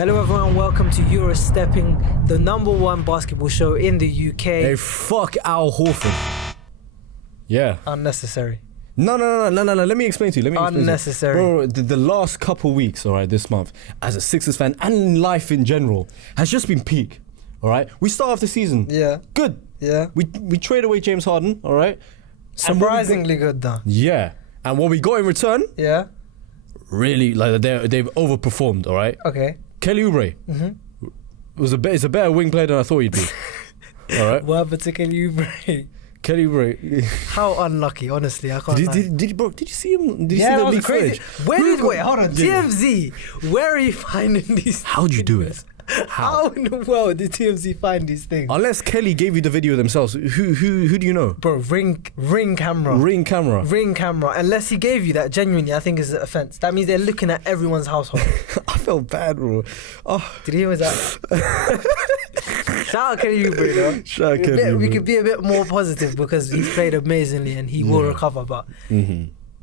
Hello everyone, welcome to EuroSteppin, the #1 basketball show in the UK. Hey, fuck Al Horford. Yeah. Unnecessary. No. Let me explain to you. Unnecessary. Bro, the last couple weeks, all right, this month, as a Sixers fan and in life in general, has just been peak. All right, we start off the season. Yeah. Good. Yeah. We trade away James Harden. All right. Surprisingly good though. Yeah. And what we got in return, Yeah. really, like they've overperformed. All right. Okay. Kelly Oubre is a better wing player than I thought he'd be. All right. What happened to Kelly Oubre? Kelly Oubre. How unlucky, honestly. I can't lie. Did you see him? Did you see that the was league crazy. footage? Wait, hold on. TMZ, where are you finding these How'd you do it? How in the world did TMZ find these things? Unless Kelly gave you the video themselves, who do you know? Bro, ring camera. Ring camera. Ring camera. Unless he gave you that, genuinely, I think is an offence. That means they're looking at everyone's household. I felt bad, bro. Oh. Did you hear that? Shout out Kelly Oubre, though. Shout out Kelly We Oubre. could be a bit more positive because he's played amazingly and he will recover. But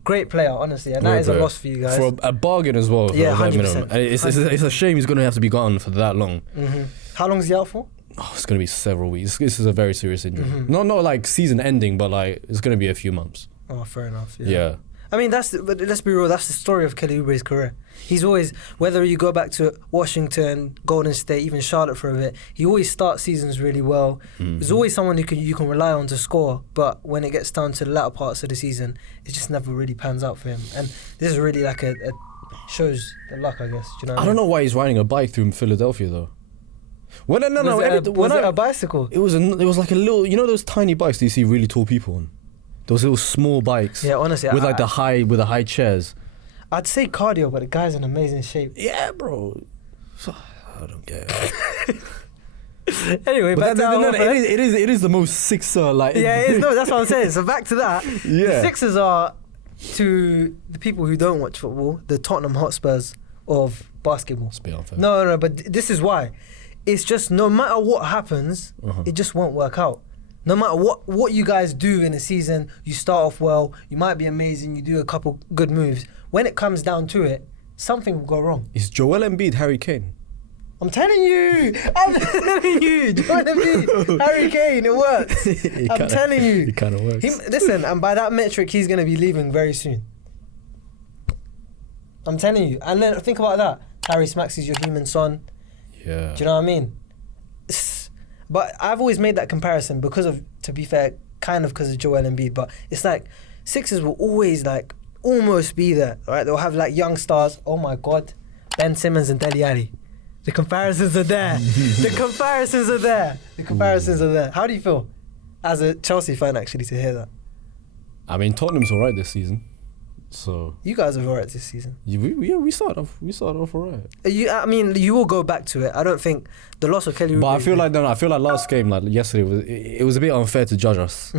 great player, honestly, and that is a loss for you guys. For a bargain as well. Yeah, for 100%. And it's a shame he's going to have to be gone for that long. How long is he out for? Oh, it's going to be several weeks. This is a very serious injury. Not like season ending, but like it's going to be a few months. Oh, fair enough. Yeah. I mean, but let's be real, that's the story of Kelly Oubre's career. He's always, whether you go back to Washington, Golden State, even Charlotte for a bit, he always starts seasons really well. There's always someone you can rely on to score, but when it gets down to the latter parts of the season, it just never really pans out for him. And this is really like a shows the luck, I guess. Do you know what I don't know why he's riding a bike through Philadelphia though. Well, no. Was it a bicycle? It was like a little, you know those tiny bikes that you see really tall people on? Those little small bikes. Yeah, honestly. With the high chairs. I'd say cardio, but the guy's in amazing shape. Yeah, bro. I don't get it. Anyway, but back to it is the most Sixer like. Yeah, it is. No, that's what I'm saying. So back to that. Yeah. The Sixers are, to the people who don't watch football, the Tottenham Hotspurs of basketball. It's a bit unfair. No, but this is why. It's just no matter what happens, it just won't work out. No matter what you guys do in a season, you start off well, you might be amazing, you do a couple good moves. When it comes down to it, something will go wrong. Is Joel Embiid Harry Kane? I'm telling you, Joel Embiid, Harry Kane, it works. I'm telling you. It kind of works. Listen, and by that metric, he's going to be leaving very soon. I'm telling you. And then think about that. Tyrese Maxey's your human son. Yeah. Do you know what I mean? But I've always made that comparison because of, to be fair, kind of because of Joel Embiid. But it's like Sixers will always like almost be there, right? They'll have like young stars. Oh my God, Ben Simmons and Dele Alli. The comparisons are there. The comparisons are there. How do you feel as a Chelsea fan actually to hear that? I mean, Tottenham's alright this season. So you guys are alright this season. We started off alright. I mean, you will go back to it. I don't think the loss of Kelly. But I feel like last game, like yesterday, it was a bit unfair to judge us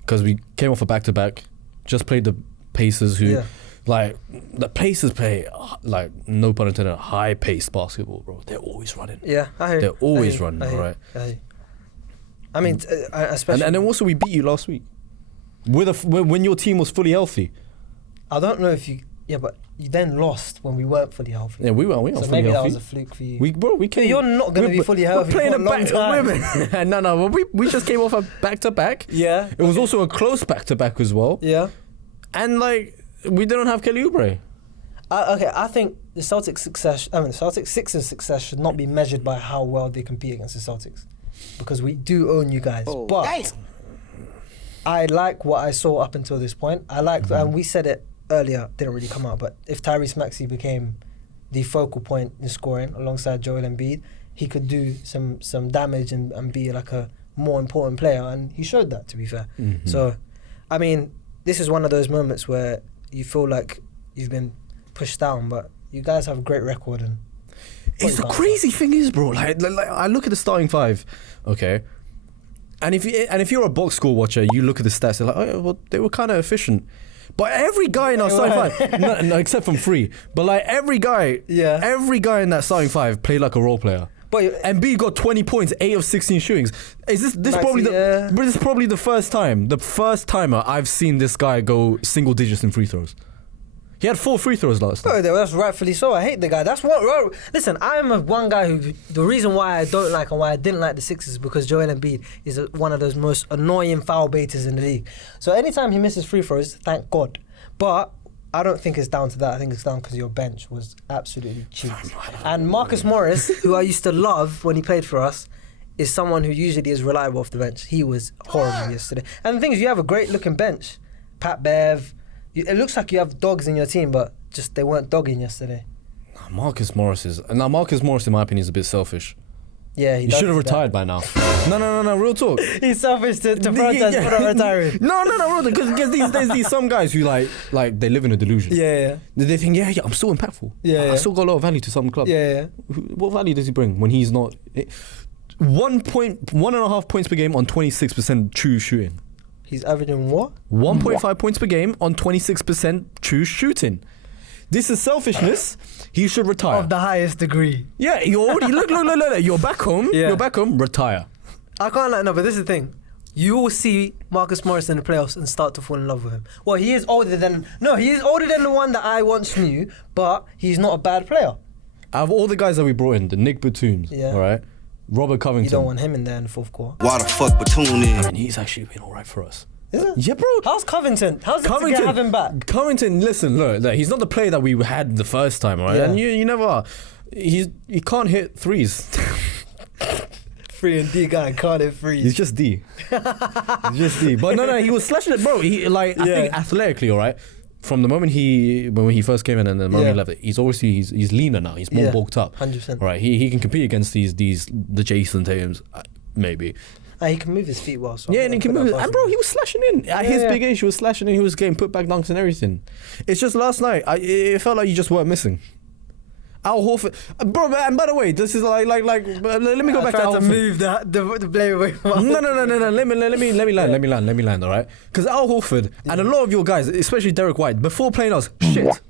because we came off a back-to-back, just played the Pacers, who like the Pacers play like no pun intended high-paced basketball, bro. They're always running. Yeah, I hear. They're always running, right? I mean, especially and then also we beat you last week when your team was fully healthy. I don't know if you... Yeah, but you then lost when we weren't fully healthy. Yeah, we weren't fully healthy. So maybe that was a fluke for you. We came... You're not going to be fully healthy for a long time. No, we just came off a back-to-back. Yeah. It was also a close back-to-back as well. Yeah. And, like, we didn't have Kelly Oubre. Okay, I think the Celtics Sixers' success should not be measured by how well they compete against the Celtics. Because we do own you guys. Oh, but guys. I like what I saw up until this point. I like, and we said it earlier, didn't really come out, but if Tyrese Maxey became the focal point in scoring alongside Joel Embiid, he could do some damage and be like a more important player, and he showed that, to be fair. So, I mean, this is one of those moments where you feel like you've been pushed down, but you guys have a great record. And it's the crazy thing is, bro, like I look at the starting five, okay, and if you're a box score watcher, you look at the stats, they're like, oh, well, they were kind of efficient. But every guy in our starting five, no, except from 3, but like every guy in that starting five played like a role player. But Embiid got 20 points, 8 of 16 shootings. This is probably the first timer I've seen this guy go single digits in free throws. He had 4 free throws last night. Oh, that's rightfully so. I hate the guy. That's what. Listen, I'm one guy who. The reason why I don't like and why I didn't like the Sixers is because Joel Embiid is one of those most annoying foul baiters in the league. So anytime he misses free throws, thank God. But I don't think it's down to that. I think it's down because your bench was absolutely cheap. And Marcus Morris, who I used to love when he played for us, is someone who usually is reliable off the bench. He was horrible yesterday. And the thing is, you have a great looking bench. Pat Bev. It looks like you have dogs in your team, but just they weren't dogging yesterday. Marcus Morris, in my opinion, is a bit selfish. Yeah, he should have retired by now. No, real talk. He's selfish to protest for not retiring. No, real talk. Because there's these some guys who like they live in a delusion. Yeah. They think, yeah, I'm still impactful. Yeah. I still got a lot of value to some club. Yeah. What value does he bring when he's not? 1.5 points per game on 26% true shooting. He's averaging what? 1.5 points per game on 26% true shooting. This is selfishness. He should retire. Of the highest degree. Yeah, you already look. You're back home. Yeah. You're back home. Retire. I can't no, but this is the thing. You will see Marcus Morris in the playoffs and start to fall in love with him. Well, he is older than the one that I once knew, but he's not a bad player. Out of all the guys that we brought in, the Nick Batum, all right, Robert Covington. You don't want him in there in the fourth quarter. Why the fuck Batum in? I mean, he's actually been all right for us. Is it? Yeah, bro. How's Covington? How's it to have him back? Covington, listen, look, he's not the player that we had the first time, right? Yeah. And you never are. He can't hit threes. 3 and D guy can't hit threes. He's just D. He's just D. But no, he was slashing it, bro. I think athletically, all right. From the moment when he first came in and the moment he left it, he's leaner now. He's more bulked up. 100%. Right. He can compete against the Jason Tatums, maybe. And he can move his feet well. So Yeah, and he can move. And bro, he was slashing in. At his big age, he was slashing in. He was getting put back dunks and everything. It's just last night, it felt like you just weren't missing. Al Horford, bro. And by the way, this is like. Let me go back to Al Horford. Move the blame away from. No. Let me land. All right, because Al Horford and a lot of your guys, especially Derek White, before playing us, shit.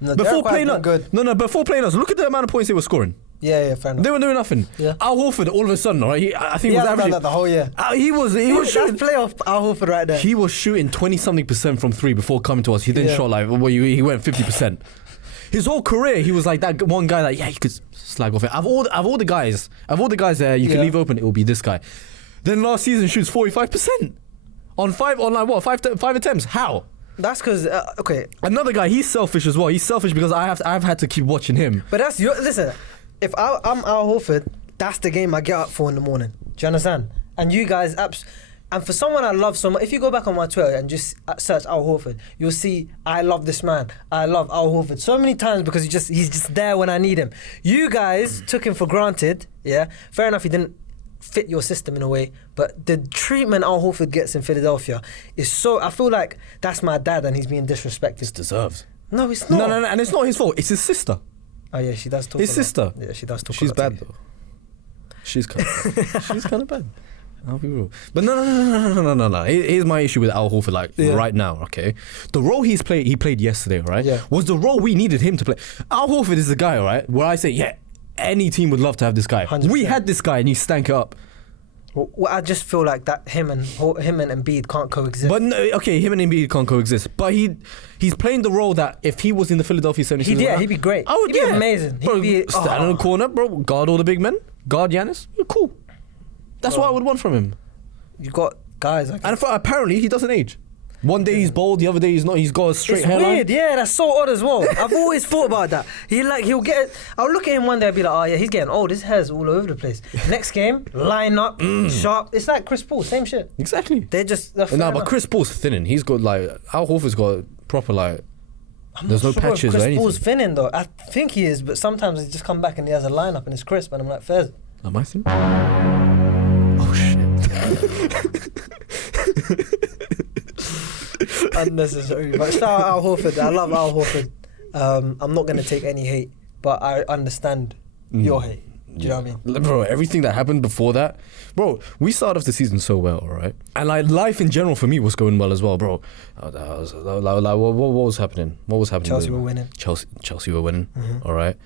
No, before playing us, good. before playing us, look at the amount of points they were scoring. Yeah, fair enough. They were doing nothing. Yeah. Al Horford, all of a sudden, all right, I think he was hasn't done averaging that the whole year. He was shooting. That's playoff Al Horford right there. He was shooting 20-something% from 3 before coming to us. He didn't shot he went 50%. His whole career, he was like that one guy that he could slag off it. Of all the guys there, you can leave open. It will be this guy. Then last season shoots 45% on five attempts. How? That's because okay. Another guy, he's selfish as well. He's selfish because I've had to keep watching him. But that's listen. If I'm Al Horford, that's the game I get up for in the morning. Do you understand? And you guys, and for someone I love so much, if you go back on my Twitter and just search Al Horford, you'll see I love this man. I love Al Horford so many times because he's just there when I need him. You guys took him for granted. Yeah, fair enough. He didn't fit your system in a way, but the treatment Al Horford gets in Philadelphia is so. I feel like that's my dad and he's being disrespected. It's deserved. No, it's not. No, and it's not his fault. It's his sister. Oh yeah, she does talk. His sister. Yeah, she does talk. She's bad though. She's kind of bad. I'll be real. But no. Here's my issue with Al Horford, right now, okay? The role he played yesterday, right? Yeah. Was the role we needed him to play. Al Horford is the guy, right? Where I say, yeah, any team would love to have this guy. 100%. We had this guy and he stank it up. Well, I just feel like that him and Embiid can't coexist. But no, okay, him and Embiid can't coexist. But he's playing the role that if he was in the Philadelphia 76ers, he'd be great. Oh, he'd be amazing. Bro, stand in the corner, bro. Guard all the big men. Guard Giannis. You're cool. That's what I would want from him. You got guys like. And apparently he doesn't age. One day he's bald, the other day he's not. He's got a straight hairline. It's weird, yeah. That's so odd as well. I've always thought about that. He'll get. I'll look at him one day and be like, oh yeah, he's getting old. His hair's all over the place. Next game, line up, sharp. It's like Chris Paul, same shit. Exactly. They're just. But Chris Paul's thinning. He's got Al Horford's got proper there's no patches or anything. Chris Paul's thinning though. I think he is, but sometimes he just come back and he has a lineup and it's crisp, and I'm like, Fez. Am I thin? Oh shit. Unnecessary. But shout out Al Horford. I love Al Horford. I'm not going to take any hate, but I understand your hate. Do you know what I mean? Bro, everything that happened before that, bro, we started off the season so well, all right? And life in general for me was going well as well, bro. What was happening? What was happening? Chelsea were winning. Chelsea were winning, all right?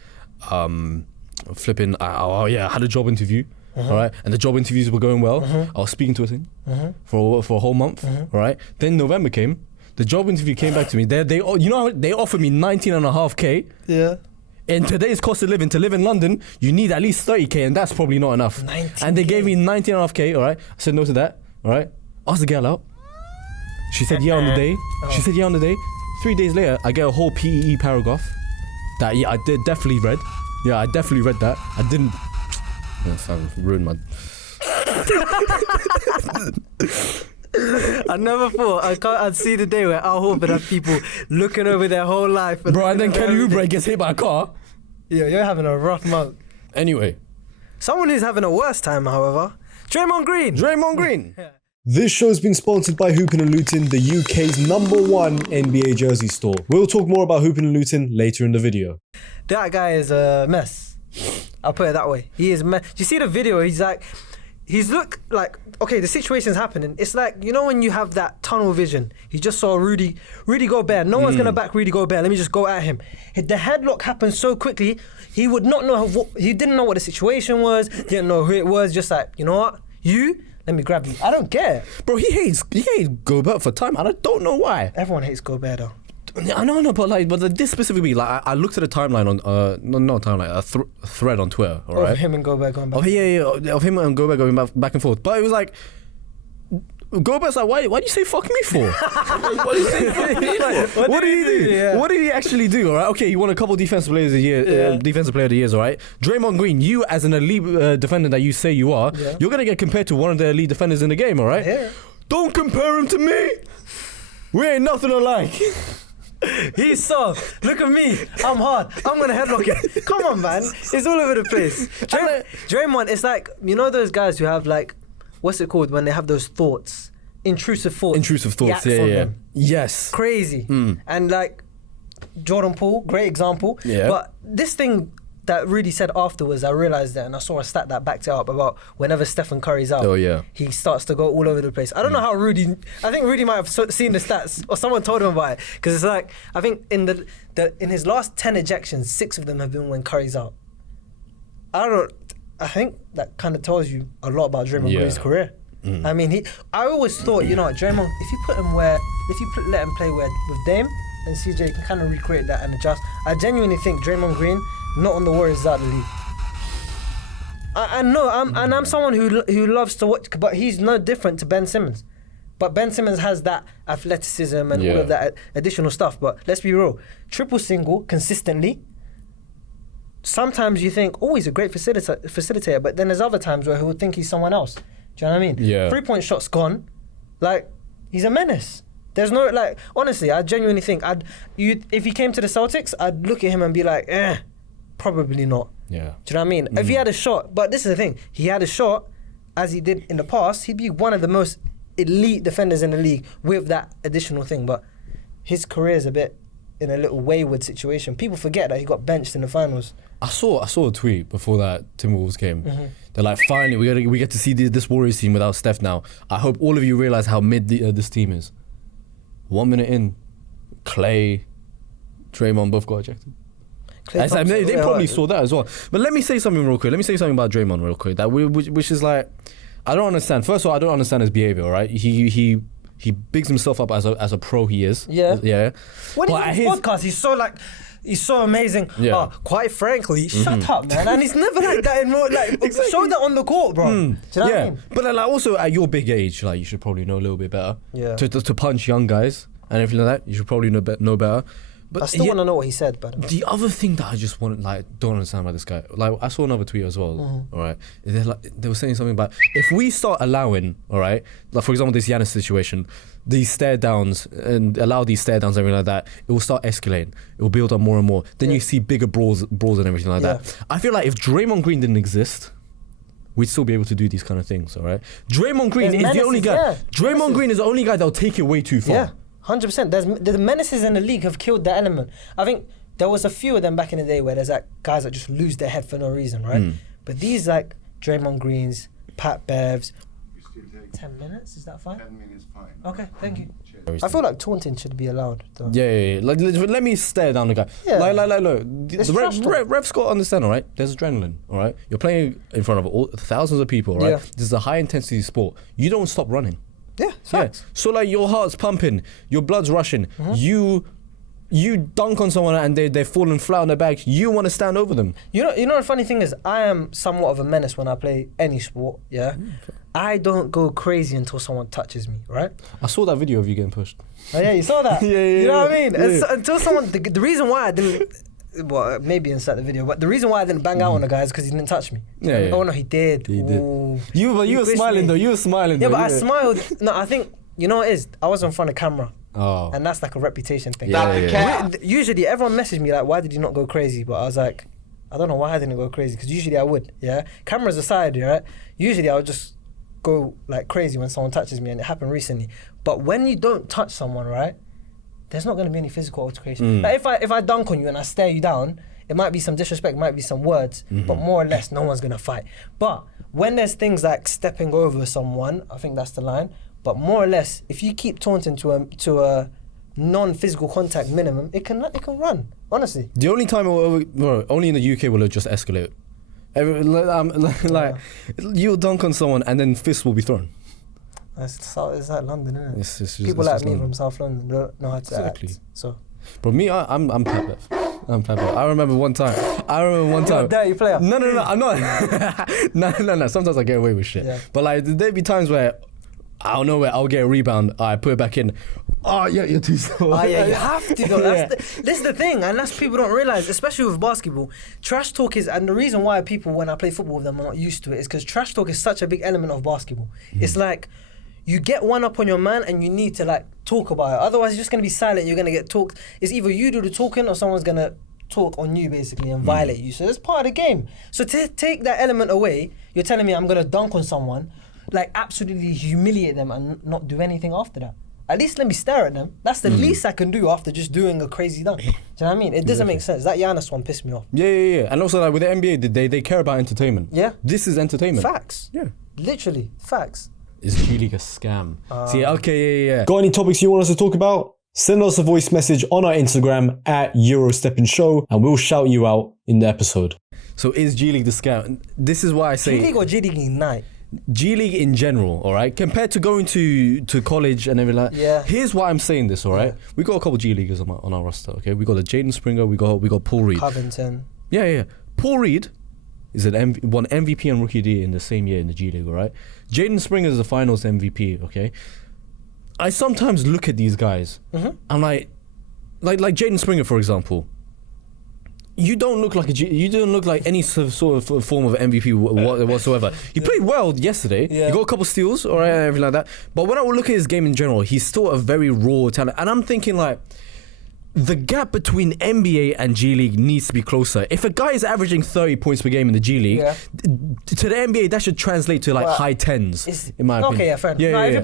Flipping, I had a job interview. All right, and the job interviews were going well. I was speaking to a thing for a whole month. All right, then November came. The job interview came back to me. You know, they offered me 19.5K. Yeah. In today's cost of living, to live in London, you need at least 30K, and that's probably not enough. 19K. And they gave me 19.5K. All right, I said no to that. All right, asked the girl out. She said yeah on the day. She said yeah on the day. 3 days later, I get a whole PEE paragraph that I definitely read. Yeah, I definitely read that. I didn't. Yeah, fam, ruined my. I never thought I'd see the day where Al Horford had people looking over their whole life. Bro, and then Kelly Oubre gets hit by a car. Yeah, you're having a rough month. Anyway. Someone who's having a worse time, however, Draymond Green. Draymond Green. Yeah. This show's been sponsored by Hoopin' and Luton, the UK's #1 NBA jersey store. We'll talk more about Hoopin' and Luton later in the video. That guy is a mess. I'll put it that way. He is a mess. Do you see the video? He's looked like, okay, the situation's happening. It's like, you know when you have that tunnel vision. He just saw Rudy Gobert. No one's going to back Rudy Gobert. Let me just go at him. The headlock happened so quickly, he would not know, he didn't know what the situation was, didn't know who it was, just like, you know what? Let me grab you. I don't care. Bro, he hates Gobert for time, and I don't know why. Everyone hates Gobert though. I know, but this specifically, like, I looked at a timeline on, not a timeline, a thread on Twitter, all right? Of him and Gobert going back. Oh, yeah, of him and Gobert going back and forth. But it was like, Gobert's like, why do you say fuck me for? What do you say fuck me for? What did he do? Yeah. What did he actually do, all right? Okay, he won a couple defensive player of the year, defensive player of the years, all right? Draymond Green, you as an elite defender that you say you are, you're going to get compared to one of the elite defenders in the game, all right? Yeah. Don't compare him to me. We ain't nothing alike. He's soft. Look at me. I'm hard. I'm going to headlock him. Come on, man. It's all over the place. Draymond, it's like, you know those guys who have like, what's it called when they have those thoughts? Intrusive thoughts. Yeah. Yes. Crazy. And like, Jordan Poole, great example. Yeah. But this thing that Rudy said afterwards, I realised that, and I saw a stat that backed it up about whenever Stephen Curry's out, he starts to go all over the place. I don't know how I think Rudy might have seen the stats, or someone told him about it, because it's like, I think in his last 10 ejections, 6 of them have been when Curry's out. I think that kind of tells you a lot about Draymond Green's career. I mean, I always thought, you know what, Draymond, if you let him play with Dame, and CJ can kind of recreate that and adjust. I genuinely think Draymond Green, not on the Warriors, is out of the league. I know, I'm someone who loves to watch, but he's no different to Ben Simmons. But Ben Simmons has that athleticism and all of that additional stuff. But let's be real, triple single consistently. Sometimes you think, oh, he's a great facilitator, but then there's other times where he'll think he's someone else. Do you know what I mean? Yeah. 3-point shot's gone. Like, he's a menace. There's no, like, honestly, I genuinely think if he came to the Celtics, I'd look at him and be like, probably not. Yeah. Do you know what I mean? If he had a shot, but this is the thing, he had a shot, as he did in the past, he'd be one of the most elite defenders in the league with that additional thing, but his career is a bit in a little wayward situation. People forget that he got benched in the finals. I saw a tweet before that Timberwolves game. They're like, finally, we get to see this Warriors team without Steph now. I hope all of you realize how mid this team is. 1 minute in, Clay, Draymond both got ejected. They probably saw that as well. But let me say something real quick. Let me say something about Draymond real quick. Which is like, I don't understand. First of all, I don't understand his behavior. Right? He bigs himself up as a pro. He is. Yeah. Yeah. When he's on his podcast, he's so amazing. Yeah. Quite frankly, shut up, man. And he's never like that in real life. Exactly. Show that on the court, bro. Do you know what I mean? But like also at your big age, like you should probably know a little bit better. Yeah. To punch young guys and everything like that, you should probably know better. But I still want to know what he said, by the way. The other thing that I just don't understand about this guy, like I saw another tweet as well, all right? They were saying something about, if we start allowing, all right, like for example this Giannis situation, these stare downs and allow these stare downs and everything like that, it will start escalating. It will build up more and more. Then you see bigger brawls and everything like that. I feel like if Draymond Green didn't exist, we'd still be able to do these kind of things, all right? Draymond Green is the only guy. Yeah. Draymond Green is the only guy that'll take it way too far. Yeah. 100%. The menaces in the league have killed that element. I think there was a few of them back in the day where there's like guys that just lose their head for no reason, right? But these like Draymond Greens, Pat Bevs. 10 minutes, is that fine? 10 minutes fine. Okay, thank you. I feel like taunting should be allowed, though. Yeah. Like, let me stare down the guy. Yeah. Like, look. The refs got to understand, all right? There's adrenaline, all right? You're playing in front of thousands of people, all right? Yeah. This is a high intensity sport. You don't stop running. Yeah, facts. So like your heart's pumping, your blood's rushing. You dunk on someone and they're falling flat on their back. You want to stand over them. You know the funny thing is, I am somewhat of a menace when I play any sport. Yeah, I don't go crazy until someone touches me. Right? I saw that video of you getting pushed. Oh yeah, you saw that. Yeah, you know what I mean? yeah. Until someone, the reason why I didn't, well, maybe inside the video, but the reason why I didn't bang out on the guy is because he didn't touch me. Yeah. Oh no, he did. He did. Ooh. You were smiling though. You were smiling. Yeah, though. but I smiled. No, I think you know what it is. I was in front of camera. Oh. And that's like a reputation thing. Yeah. Usually everyone messaged me like, why did you not go crazy? But I was like, I don't know why I didn't go crazy, because usually I would, yeah? Cameras aside, right? Usually I would just go like crazy when someone touches me, and it happened recently. But when you don't touch someone, right, there's not going to be any physical altercation. Like if I dunk on you and I stare you down, it might be some disrespect, it might be some words, but more or less no one's going to fight. But when there's things like stepping over someone, I think that's the line, but more or less, if you keep taunting to a non-physical contact minimum, it can run. Honestly, The only time, only in the UK will it just escalate. Like you'll dunk on someone and then fists will be thrown. it's like London, isn't it? It's just, People it's like just me London. from South London don't know how to Exactly. act. So But me, I'm Pep. I'm Pep. I remember one time. you're a dirty player. No, I'm not. no. Sometimes I get away with shit. Yeah. But like there'd be times where I don't know where I'll get a rebound, I put it back in. Oh yeah, you're too slow. Oh yeah, you have to go. This is the thing, and that's people don't realize, especially with basketball. Trash talk is, and the reason why people, when I play football with them, are not used to it is because trash talk is such a big element of basketball. It's like you get one up on your man and you need to like talk about it. Otherwise, you're just gonna be silent. You're gonna get talked. It's either you do the talking or someone's gonna talk on you basically and violate you. So that's part of the game. So to take that element away, you're telling me I'm gonna dunk on someone, like absolutely humiliate them and not do anything after that. At least let me stare at them. That's the least I can do after just doing a crazy dunk. Do you know what I mean? It doesn't make sense. That Giannis one pissed me off. Yeah. And also like with the NBA, they care about entertainment. Yeah. This is entertainment. Facts. Yeah. Literally, facts. Is G League a scam? See, okay, yeah. Got any topics you want us to talk about? Send us a voice message on our Instagram at EuroSteppin Show and we'll shout you out in the episode. So is G League the scam? This is why I say G League or G League Ignite? G League in general, all right, compared to going to college and everything like that. Yeah. Here's why I'm saying this, all right. Yeah. We got a couple G Leaguers on our roster. Okay, we got a Jaden Springer, we got Paul Reed. Covington. Yeah. Paul Reed is won MVP and Rookie of the Year in the same year in the G League, all right. Jaden Springer is the Finals MVP. Okay. I sometimes look at these guys. I'm like Jaden Springer, for example. You don't look like you don't look like any sort of form of MVP whatsoever. He played well yesterday. Yeah. He got a couple steals, all right, and everything like that. But when I look at his game in general, he's still a very raw talent. And I'm thinking like, the gap between NBA and G League needs to be closer. If a guy is averaging 30 points per game in the G League, to the NBA that should translate to like high tens, in my opinion. Okay, yeah, fair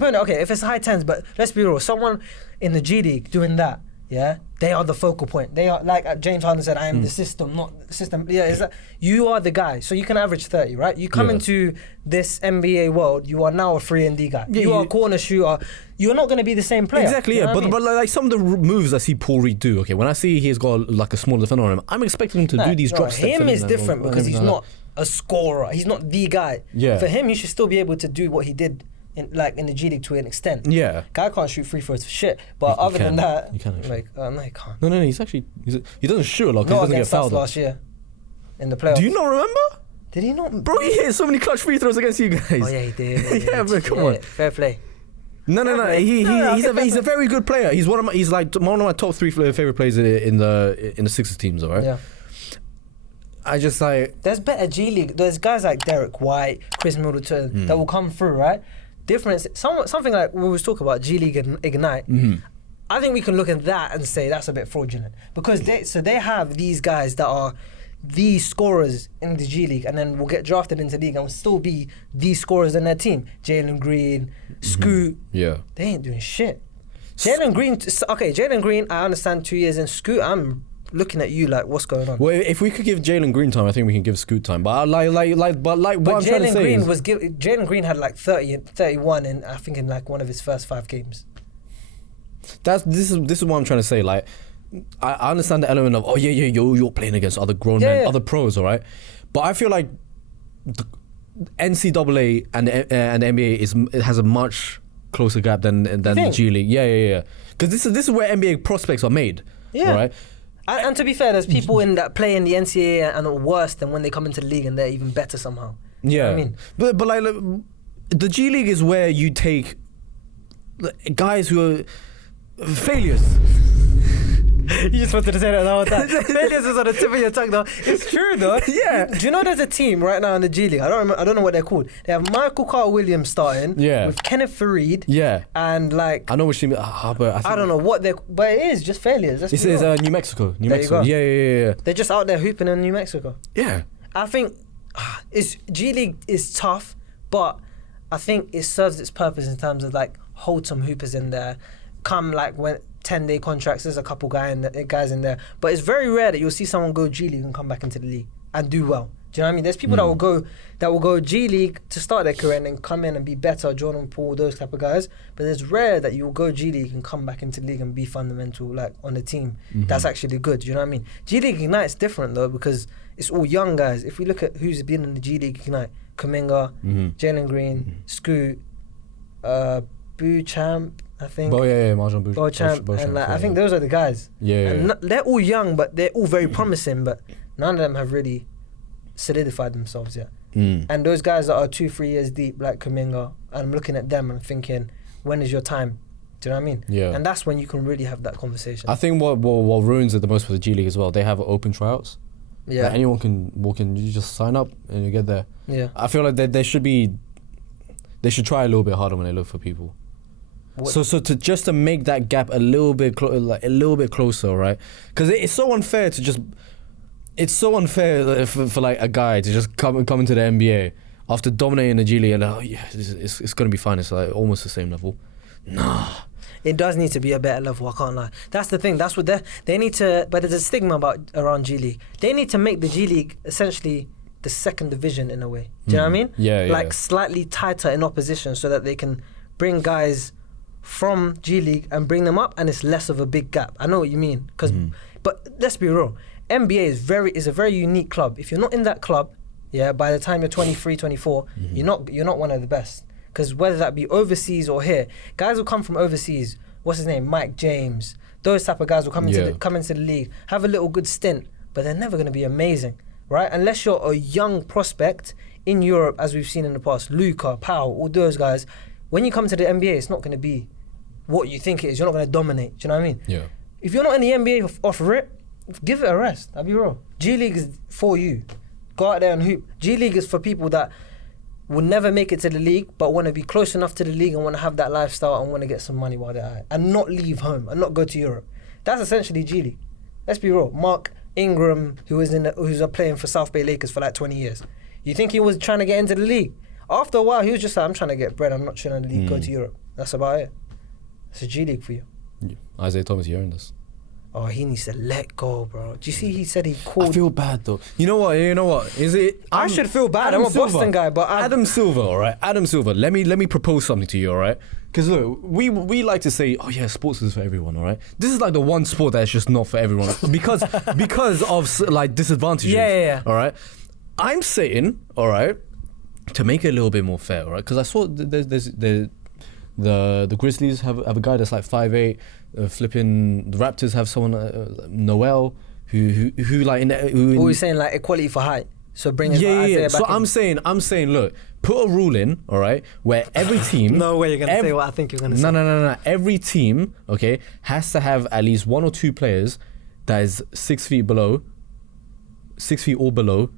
enough. If it's high tens, but let's be real, someone in the G League doing that, yeah, they are the focal point. They are, like James Harden said, I am the system, not the system. Yeah, is that you are the guy. So you can average 30, right? You come into this NBA world, you are now a 3-and-D guy. Yeah, you are a corner shooter. You're not going to be the same player. Exactly, you know yeah. what I mean? But like some of the moves I see Paul Reed do, okay, when I see he's got like a small defender on him, I'm expecting him to do these drop steps. Him and is that, different because he's like not a scorer. He's not the guy. Yeah. For him, he should still be able to do what he did in the G League to an extent. Yeah. Guy can't shoot free throws for shit. But He other can. than that, He can actually. like, no, he can't. No, he doesn't shoot a lot because he Not doesn't get against us fouled. last year in the playoffs. Do you not remember? Did he not? Bro, he hit so many clutch free throws against you guys. Oh yeah, he did. Yeah, bro, come on. Fair play. No. He's a very good player. He's one of my top 3 favorite players in the Sixers teams. All right. Yeah. I just like. There's better G League. There's guys like Derek White, Chris Middleton that will come through, right? Difference. Something like we was talking about G League and Ignite. I think we can look at that and say that's a bit fraudulent because they have these guys that are these scorers in the G League and then will get drafted into the league and will still be these scorers in their team. Jalen Green, Scoot. Yeah. They ain't doing shit. Jalen Green, I understand 2 years in. Scoot, I'm looking at you like, what's going on? Well, if we could give Jalen Green time, I think we can give Scoot time. But what I'm trying to say is, Jalen Green had like 30 and 31 in, I think, in like one of his first 5 games. this is what I'm trying to say. Like, I understand the element of you're playing against other grown men, other pros, all right. But I feel like the NCAA and the NBA has a much closer gap than the think? G League. Yeah. Because this is where NBA prospects are made. Yeah. Right. And to be fair, there's people in that play in the NCAA and are worse than when they come into the league and they're even better somehow. Yeah. You know what I mean? But like the G League is where you take guys who are failures. You just wanted to say that the whole time. Failures is on the tip of your tongue, though. It's true, though. Yeah. Do you know there's a team right now in the G League? I don't know what they're called. They have Michael Carter-Williams starting. Yeah. With Kenneth Fareed. Yeah. And like I know which team. But I think don't know what they're. But it is just failures. This is New Mexico. New There you Mexico. go. Yeah. They're just out there hooping in New Mexico. Yeah. I think G League is tough, but I think it serves its purpose in terms of like hold some hoopers in there. Come like when 10-day contracts, there's a couple guys in there, but it's very rare that you'll see someone go G League and come back into the league and do well. Do you know what I mean? There's people that will go G League to start their career and then come in and be better, Jordan Poole, those type of guys. But it's rare that you'll go G League and come back into the league and be fundamental like on the team. That's actually good. Do you know what I mean? G League Ignite's different though because it's all young guys. If we look at who's been in the G League Ignite, Kuminga, Jalen Green, Scoot, Boo Champ, I think. Oh yeah, Marjan Boo. Beauchamp, and like, I think those are the guys. Yeah. And they're all young, but they're all very promising. But none of them have really solidified themselves yet. And those guys that are 2-3 years deep, like Kuminga, and I'm looking at them and thinking, when is your time? Do you know what I mean? Yeah. And that's when you can really have that conversation. I think what ruins it the most for the G League as well, they have open tryouts. Yeah. Like anyone can walk in, you just sign up and you get there. Yeah. I feel like they should try a little bit harder when they look for people. So to make that gap a little bit closer, right? Because it's so unfair to just. It's so unfair for like a guy to just come into the NBA after dominating the G League and it's gonna be fine. It's like almost the same level. Nah. It does need to be a better level, I can't lie. That's the thing. That's what they need to. But there's a stigma around G League. They need to make the G League essentially the second division in a way. Do you know what I mean? Yeah. Like slightly tighter in opposition so that they can bring guys from G League and bring them up, and it's less of a big gap. I know what you mean. But let's be real. NBA is a very unique club. If you're not in that club, by the time you're 23, 24, you're not one of the best. Because whether that be overseas or here, guys will come from overseas. What's his name? Mike James. Those type of guys will come into the league, have a little good stint, but they're never going to be amazing, right? Unless you're a young prospect in Europe, as we've seen in the past. Luka, Powell, all those guys. When you come to the NBA, it's not going to be what you think it is. You're not going to dominate. Do you know what I mean? Yeah. If you're not in the NBA off rip, give it a rest. I'll be real. G League is for you. Go out there and hoop. G League is for people that will never make it to the league but want to be close enough to the league and want to have that lifestyle and want to get some money while they're at it and not leave home and not go to Europe. That's essentially G League. Let's be real. Mark Ingram, who's playing for South Bay Lakers for like 20 years. You think he was trying to get into the league? After a while, he was just like, I'm trying to get bread. I'm not trying to go to Europe. That's about it. It's a G League for you. Yeah. Isaiah Thomas, you're in this. Oh, he needs to let go, bro. Do you see he said he called... I feel bad, though. You know what? Is it... I should feel bad. I'm a Boston guy, but... Adam Silver, all right? Adam Silver, let me propose something to you, all right? Because, look, we like to say, oh, yeah, sports is for everyone, all right? This is like the one sport that's just not for everyone. because of, like, disadvantages. Yeah. All right? I'm saying, all right, to make it a little bit more fair, all right? Because I saw the Grizzlies have a guy that's like 5'8", flipping. The Raptors have someone Noel who like who. We're saying like equality for height. So bring it. Yeah. So I'm saying, look, put a rule in, all right, where every team. No way you're gonna say what I think you're gonna say. No. Every team, okay, has to have at least one or two players that is 6 feet or below.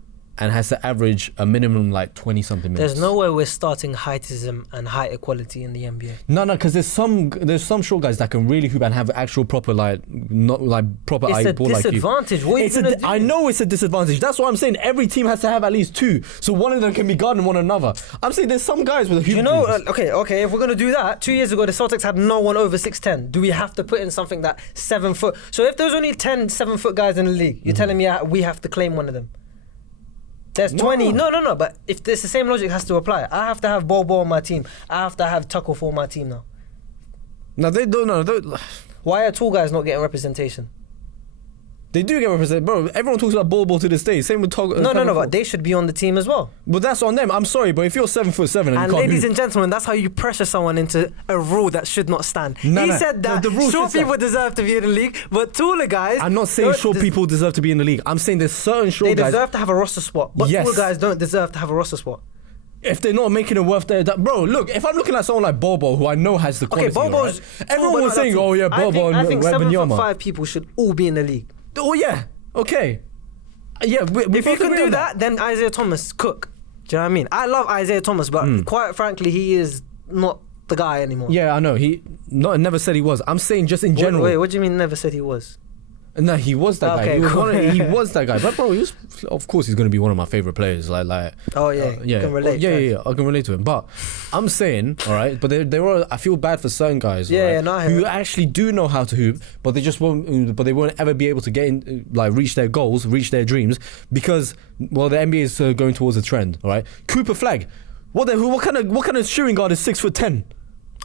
And has to average a minimum like 20-something minutes. There's no way we're starting heightism and height equality in the NBA. No, because there's some short guys that can really hoop and have actual proper proper it's eyeball like you. It's a disadvantage. What are you gonna do? I know it's a disadvantage. That's what I'm saying. Every team has to have at least two, so one of them can be guarding one another. I'm saying there's some guys with a hoop. You know, okay. If we're gonna do that, 2 years ago the Celtics had no one over 6'10". Do we have to put in something that 7 foot? So if there's only 10 7-foot guys in the league, you're telling me we have to claim one of them? There's 20. No. But if it's the same logic has to apply. I have to have Bobo on my team. I have to have Tucker for my team now. No, they don't know. Why are tall guys not getting representation? They do get represented, bro. Everyone talks about ball to this day. Same with Tog. No, but they should be on the team as well. But that's on them. I'm sorry, but if you're 7'7" and you can't ladies hoop, and gentlemen, that's how you pressure someone into a rule that should not stand. He said that the rule short says people deserve to be in the league, but taller guys. I'm not saying short people deserve to be in the league. I'm saying there's certain short guys. They deserve to have a roster spot, but Yes. tall guys don't deserve to have a roster spot. If they're not making it worth their... Bro, look, if I'm looking at someone like Bobo, who I know has the quality, Bobo's right? Everyone was saying, oh yeah, Bobo I think and Wembanyama. 7'5" people should all be in the league. Oh yeah, okay. Yeah, if you can do that, then Isaiah Thomas, cook. Do you know what I mean? I love Isaiah Thomas, but quite frankly, he is not the guy anymore. Yeah, I know. Never said he was. I'm saying just in general. Wait, what do you mean never said he was? No, he was that guy. Okay, He was that guy. But bro, of course he's going to be one of my favorite players. Oh yeah, you can relate. Yeah, I can relate to him. But I'm saying, all right, but there were. I feel bad for certain guys, who actually do know how to hoop, but they just won't. But they won't ever be able to get in, reach their goals, reach their dreams, because the NBA is going towards a trend. All right, Cooper Flag. What kind of shooting guard is 6'10"?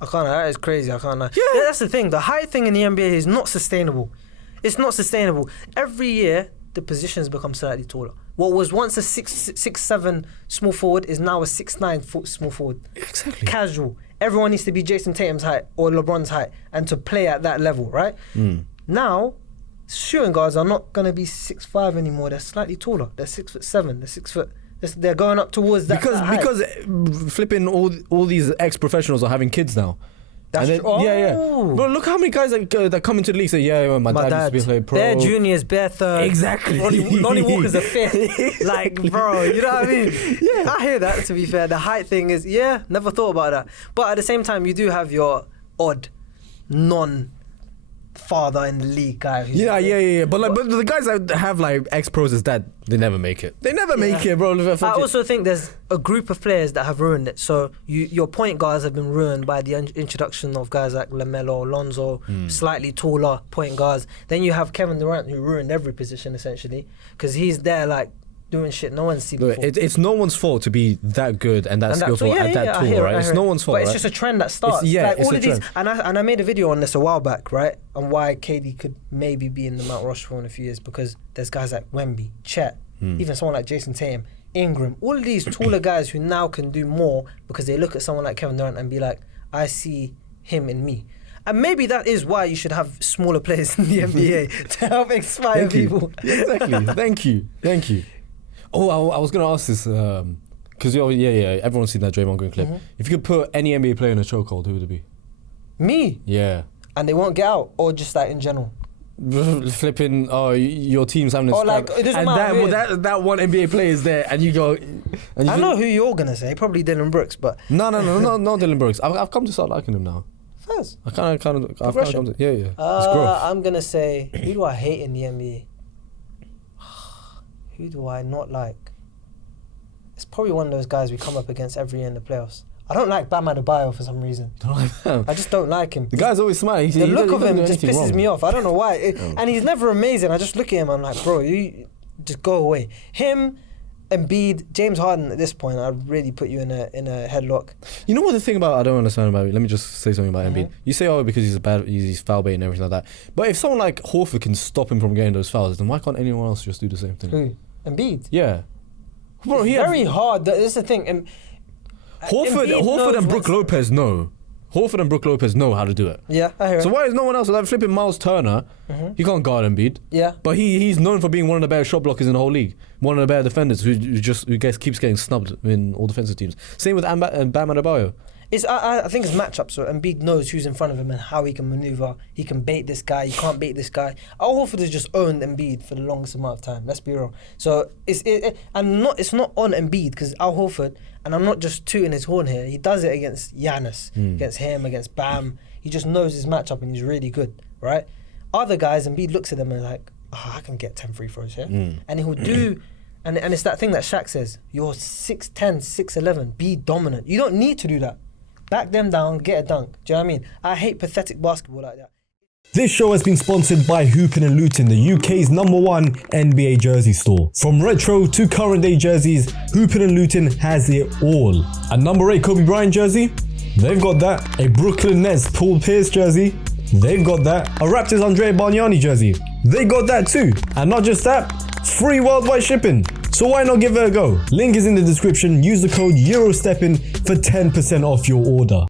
I can't. That is crazy. I can't. Yeah, that's the thing. The height thing in the NBA is not sustainable. It's not sustainable. Every year, the positions become slightly taller. What was once a 6'7" small forward is now a 6'9" small forward. Exactly. Casual. Everyone needs to be Jason Tatum's height or LeBron's height and to play at that level, right? Now, shooting guards are not going to be 6'5" anymore. They're slightly taller. They're 6'7". They're 6 foot. They're going up towards that height. Because flipping all these ex-professionals are having kids now. That's true. Yeah. Bro, look how many guys that come into the league say, yeah, my dad used to be a pro. They're juniors, they're third. Exactly. Lonnie Walker's a fifth. Bro, you know what I mean? Yeah. I hear that, to be fair. The height thing is, never thought about that. But at the same time, you do have your odd, non-father in the league guy. Yeah. But the guys that have ex-pros as dad, they never make it. They never make it, bro. I also think there's a group of players that have ruined it. So your point guards have been ruined by the introduction of guys like LaMelo, Lonzo, slightly taller point guards. Then you have Kevin Durant, who ruined every position essentially, because he's there doing shit no one's seen before. It's no one's fault to be that good and that skillful and that tall, right? It's no one's fault, but it's just a trend that starts. It's all a of these, trend. and I made a video on this a while back, right? On why KD could maybe be in the Mount Rushmore in a few years, because there's guys like Wemby, Chet, even someone like Jason Tatum, Ingram, all of these taller guys who now can do more because they look at someone like Kevin Durant and be like, I see him in me. And maybe that is why you should have smaller players in the NBA to help inspire people. Exactly. Thank you. Oh, I was going to ask this, because everyone's seen that Draymond Green clip. If you could put any NBA player in a chokehold, who would it be? Me? Yeah. And they won't get out, or just in general? Flipping, your team's having a scrap. It doesn't matter. That one NBA player is there, and you go... I know who you're going to say, probably Dylan Brooks, but... No, not Dylan Brooks. I've come to start liking him now. First? I've come to... Yeah. It's growth. I'm going to say, who do I hate in the NBA? Who do I not like? It's probably one of those guys we come up against every year in the playoffs. I don't like Bam Adebayo for some reason. Don't like him? I just don't like him. The guy's always smiling. The look of him just pisses me off. I don't know why. And he's never amazing. I just look at him, I'm like, bro, you just go away. Him, Embiid, James Harden at this point, I'd really put you in a headlock. You know what the thing about I don't understand about it? Let me just say something about Embiid. You say, because he's foul bait and everything like that. But if someone like Horford can stop him from getting those fouls, then why can't anyone else just do the same thing? Who? Embiid? Yeah. Bro, it's very hard. This is the thing. Horford and Brook Lopez know. Horford and Brook Lopez know how to do it. Yeah, I hear it. So why is no one else like flipping Miles Turner? He can't guard Embiid. Yeah. But he's known for being one of the better shot blockers in the whole league. One of the better defenders who keeps getting snubbed in all defensive teams. Same with Bam Adebayo. I think it's matchups. So Embiid knows who's in front of him and how he can maneuver. He can bait this guy. He can't bait this guy. Al Horford has just owned Embiid for the longest amount of time. Let's be real. So it's not on Embiid because Al Horford, and I'm not just tooting his horn here. He does it against Giannis, against him, against Bam. He just knows his matchup and he's really good, right? Other guys, Embiid looks at them and like, I can get 10 free throws here, and he'll do. And it's that thing that Shaq says: you're 6'10", 6'11", be dominant. You don't need to do that. Back them down, get a dunk. Do you know what I mean? I hate pathetic basketball like that. This show has been sponsored by Hoopin' and Luton, the UK's #1 NBA jersey store. From retro to current day jerseys, Hoopin' and Luton has it all. A number 8 Kobe Bryant jersey? They've got that. A Brooklyn Nets Paul Pierce jersey? They've got that. A Raptors Andrea Bargnani jersey? they got that too. And not just that, free worldwide shipping. So why not give it a go? Link is in the description. Use the code EuroSteppin for 10% off your order.